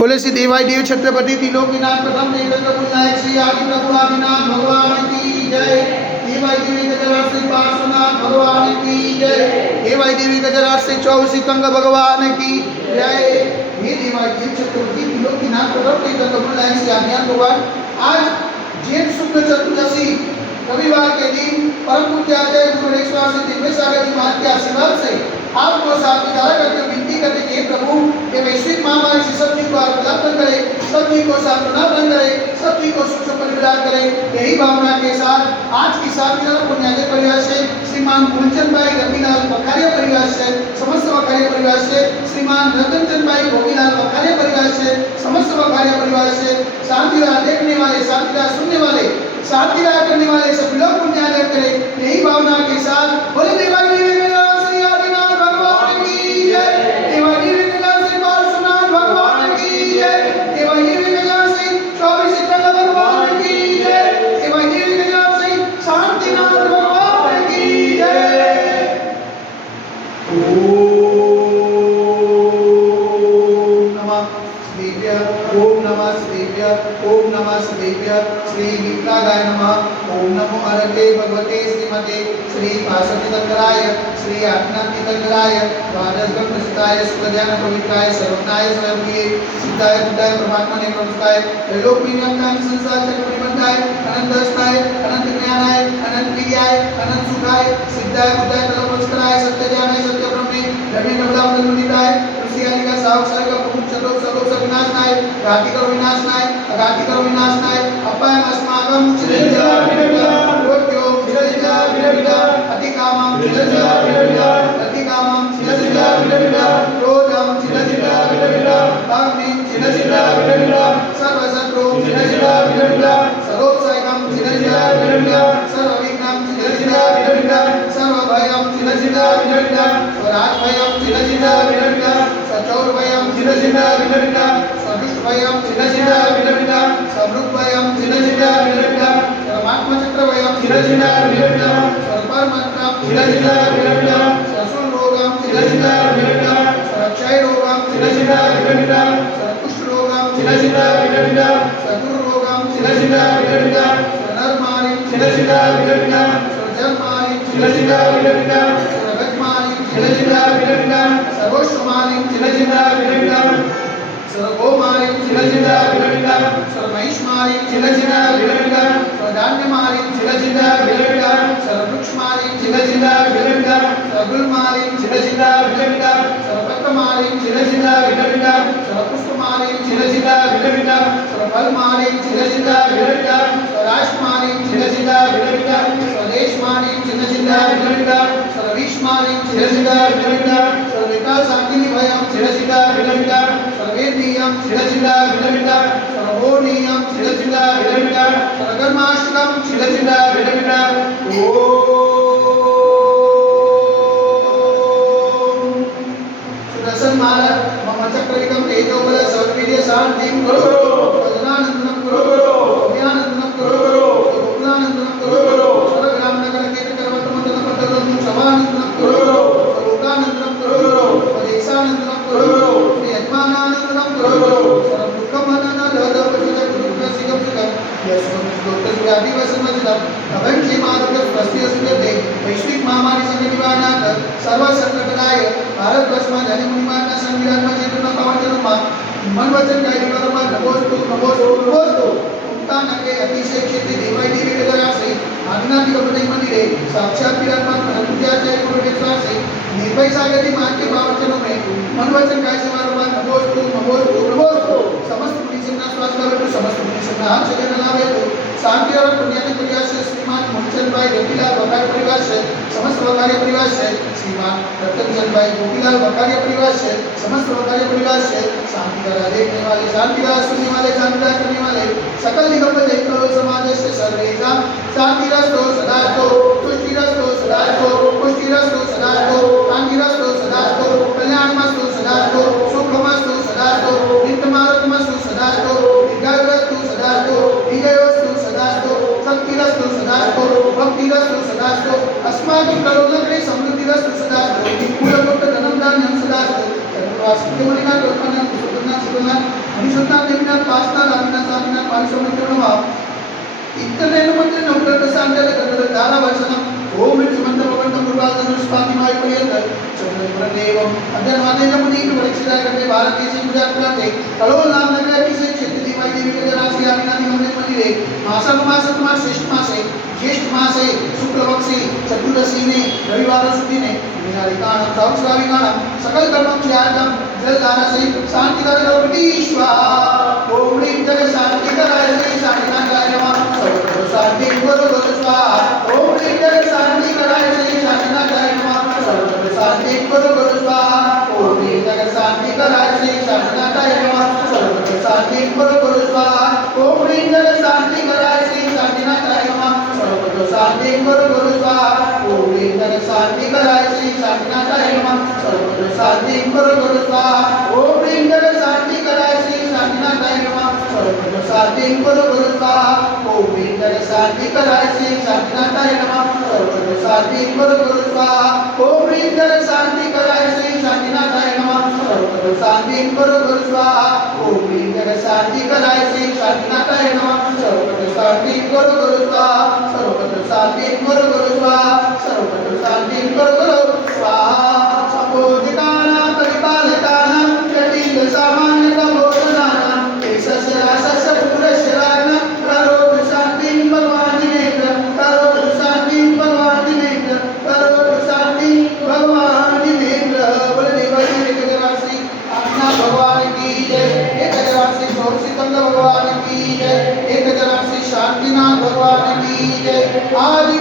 बोले श्री देवाई देव छत्रपति त्रिलोकीनाथ प्रथम देवेंद्र नायक श्री आदि प्रभु आदिनाथ भगवान की जय। देवाई देवी गजराज श्री पार्श्वनाथ भगवान की जय। देवाई देवी गजराज श्री चौसी कंग भगवान की जय। ये देवाई देव छत्रपति त्रिलोकीनाथ प्रथम देवेंद्र नायक श्री आदिनाथ भगवान आज जेठ शुक्ल चतुर्दशी रविवार के दिन परम पूज्य आचार्य गुरु स्वामी दिव्य सागर जी महाराज के आशीर्वाद से आपको साथ निकाला करके विनती करते कि प्रभु ये वैश्विक महामारी से सब चीज को प्रदान करे, सब चीज को सांत्वना प्रदान करे, सब चीज को सुख परिवार करे। यही भावना के साथ आज की साथ पुण्याजय परिवार से श्रीमान फूलचंद भाई रविलाल वखारिया परिवार से समस्त वखारिया परिवार से श्रीमान रतनचंद भाई गोपीलाल वखारिया परिवार से समस्त वखारिया परिवार से शांतिराह देखने वाले, शांतिराह सुनने वाले, शांतिराह करने वाले सब लोग पुण्याजय करें। यही भावना के साथ बोले देवाई देवी श्री आदिनाथ भगवान की जय। देवाई देवी श्री पार्श्वनाथ भगवान की जय। देवाई देवी श्री चौबीस कंग भगवान की जय। देवाई देवी श्री शांतिनाथ भगवान की जय। ओम नमः शिवाय, ओम नमः शिवाय, ओम नमः शिवाय। श्री विक्रागाय नमः। ओम नमो हरते भगवते श्रीमते श्री पार्श्वतीतंकराय श्री आत्मातीतंकराय द्वादश गणपतिताय सुखज्ञान पवित्राय सर्वज्ञाय स्वयंप्रिय सिद्धाय बुद्धाय परमात्मने नमस्काय त्रैलोक निरंकार संसार चक्र निबंधाय अनंत रसनाय अनंत ज्ञानाय अनंत क्रियाय अनंत सुखाय सिद्धाय बुद्धाय नमस्काराय सत्य ज्ञानाय सत्य ब्रह्मे धर्मे नवलाम नंदिताय ऋषियानि का सावसार का प्रमुख चतुर सदोष विनाशनाय घाती करो विनाशनाय अघाती करो विनाशनाय अपायम अस्माकं चिरंजीवा विरविदा रोग्यो चिरंजीवा विरविदा अतिकामं चिरंजीवा विरविदा अतिकामं चिरंजीवा विरविदा क्रोधं चिरंजीवा विरविदा अग्निं चिरंजीवा विरविदा सर्वशत्रुं चिरंजीवा विरविदा सर्वोत्साहं चिरंजीवा विरविदा सर्वविघ्नं चिरंजीवा विरविदा सर्वभयं चिरंजीवा विरविदा स्वराजभयं चिरंजीवा विरविदा स्वचौरभयं चिरंजीवा विरविदा स्वदुष्टभयं चिरंजीवा विरविदा समृद्धभयं चिरंजीवा विरविदा सर्वात्मचक्रभयं चिरंजीवा विरविदा सर्वपरमन्त्रं चिरंजीवा विरविदा सर्वरोगं चिरंजीवा विरविदा सर्वक्षयरोगं चिरंजीवा विरविदा सर्वकुष्ठरोगं चिरंजीवा विरविदा सर्वदुर्रोगं चिरंजीवा विरविदा सर्वनरमाणि चिरंजीवा विरविदा सर्वजन्माणि चिरंजीवा विरविदा सर्वगजमाणि चिरंजीवा विरविदा सर्वोष्माणि चिरंजीवा विरविदा सर्वगोमाणि चिरंजीवा विरविदा सर्वमहिष्माणि चिरंजीवा विरविदा सर्वधान्यमाणि चिरंजीवा विरविदा सर्ववृक्षमाणि चिरंजीवा विरविदा सर्वगुल्माणि चिरंजीवा विरविदा सर्वपत्रमाणि चिरंजीवा विरविदा सर्वपुष्पमाणि चिरंजीवा विरविदा सर्वफलमाणि चिरंजीवा विरविदा स्वराष्ट्रमाणि चिरंजीवा विरविदा स्वदेशमाणि चिरंजीवा विरविदा सर्वविश्वमाणि चिरंजीवा विरविदा सर्वविकाल शांतिनि भयं चिरंजीवा विरविदा सर्वेदीयं चिरंजीवा विरविदा सर्वोनीयं चिरंजीवा विरविदा सर्वकर्माष्टकं चिरंजीवा विरविदा ओम सुदर्शन महाराज मम चक्रविकं तेजोबल सर्ववीर्य शांतिं करो वदनानंदनं करो अभ्यानंदनं करो गोकुलानंदनं करो सर्वग्राम नगर केत कर्मतमंडलं पटलं सभानंदनं करो लोकानंदनं करो देशानंदनं करो श्री यजमानानंदनं करो सर्वदुःखमनन ददपचित गुरुप्रसिकं सुखं यस्वं लोकसुरादिवसमजितं अभंक्षेमारोग्य स्वस्तिस्यते वैश्विक महामारी संकट निवारणार्थ सर्व संकटनाय भारतवर्षમાં જય મુનિમાના સંવિધાનમાં જેટલું પાવનજનમાં મનવચન કાયદેવારમાં નમોસ્તુ નમોસ્તુ નમોસ્તુ ઉત્તા નગરે અતિશય ક્ષેત્રે દેવાઈ દેવી ગજરાશે આદિનાથ ગણપતિ મંદિરે સાક્ષાત વિરાજમાન પરમપૂજ્યાચાર્ય ગુરુ વિશ્વાસે निर्भय सागर जी मान के पावनजनों में मनवचन काय समारोह नमोस्तु नमोस्तु नमोस्तु समस्त पुण्यसिंह स्वास्थ्य करो समस्त पुण्यसिंह हाथ जगन लाभे तो शांति और पुण्याति परिवार से श्रीमान मूलचंद भाई गोपीलाल वखारिया परिवार से समस्त वखारिया परिवार से श्रीमान रतनचंद भाई गोपीलाल वखारिया परिवार से समस्त वखारिया परिवार से शांति का देखने वाले शांति का सुनने वाले शांति का करने वाले सकल निगम जैतो समाज से सर्वेजा शांति रस्तो सदास्तो तुष्टि रस्तो सदास्तो पुष्टि रस्तो सदास्तो शांति रस्तो सदास्तो कल्याणमस्तु सदास्तो सुखमस्तु सदास्तो नित्यमारतमस्तु सदास्तो दीर्घायुरस्तु सदास्तो विजयोस्तु सदास्तो शक्तिरस्तु सदास्तो भक्तिरस्तु सदास्तो अस्माकं करोनग्रे समृद्धिरस्तु सदास्तो कुलपुत्र धनं धान्यं सदास्तो चतुर्वासिकमणिना स्वामीनाथ सुखनाथ सुखनाथ अनुसंधान देवनाथ पासनाथ आदिनाथ स्वामीनाथ पारिसोमित्रणवा इतनेन मंत्र नवग्रह सांगले कन्नड दारा वर्षणम ओम मंत्र भगवंत मुर्गाधनुष पातिमाय पर्यंत चंद्रदेवम अंजनवादेज मुनि परीक्षिता करते भारत देश गुजरात प्रांते कलोल नाम नगर की से चित्ती माई देवी के राशि आमिनानी मंदिर मंदिरे मासा कुमार श्रेष्ठ मासे ज्येष्ठ मासे शुक्ल पक्षी चतुर्दशी ने रविवार सुधी ने निहारिकाणम सहस्राविकाणम सकल कर्मों त्यागम जलधारा से शांति कर विश्वा ओम ह्रीं जग शांति कराय श्री शांतिनाथाय नमः सर्वत्र शांति गुरु गुरु स्वाहा ओम ह्रीं जग शांति कराय श्री शांतिनाथाय नमः सर्वत्र शांति गुरु गुरु स्वाहा ओम ह्रीं जग शांति कराय श्री शांतिनाथाय नमः सर्वत्र शांति गुरु गुरु स्वाहा ओम ह्रीं जग शांति कराय श्री शांतिनाथाय नमः सर्वत्र शांति गुरु गुरु स्वाहा ओम ह्रीं जग शांति कराय श्री शांतिनाथाय नमः सर्वत्र शांति गुरु गुरु स्वाहा ओम ह्रीं जग शांति कराय श्री शांतिनाथाय नमः सर्वत्र शांति गुरु गुरु स्वाहा ओम ह्रीं जग शांति कराय श्री शांतिनाथाय नमः सर्वत्र शांति गुरु गुरु स्वाहा ओम ह्रीं जग शांति कराय श्री शांतिनाथाय नमः सर्वत्र शांति गुरु गुरु स्वाहा ओम ह्रीं जग शांति कराय श्री शांतिनाथाय नमः सर्वत्र शांति गुरु गुरु स्वाहा सर्वत्र शांति गुरु गुरु स्वाहा सर्वत्र शांति गुरु गुरु स्वाहा सपोजितानां परिपालितानां जटिल सामान्य कबोधनानां केशस्य रासस्य पूरस्य राज्ञा करोतु शान्तिं भगवान् जिनेन्द्र करोतु शान्तिं भगवान् जिनेन्द्र करोतु शान्तिं भगवान् जिनेन्द्र बलदेव एकजराश्री आज्ञा भगवान की जय एकजराश्री सौरसिकंद भगवान की जय एकजराश्री शांतिनाथ भगवान की जय आदि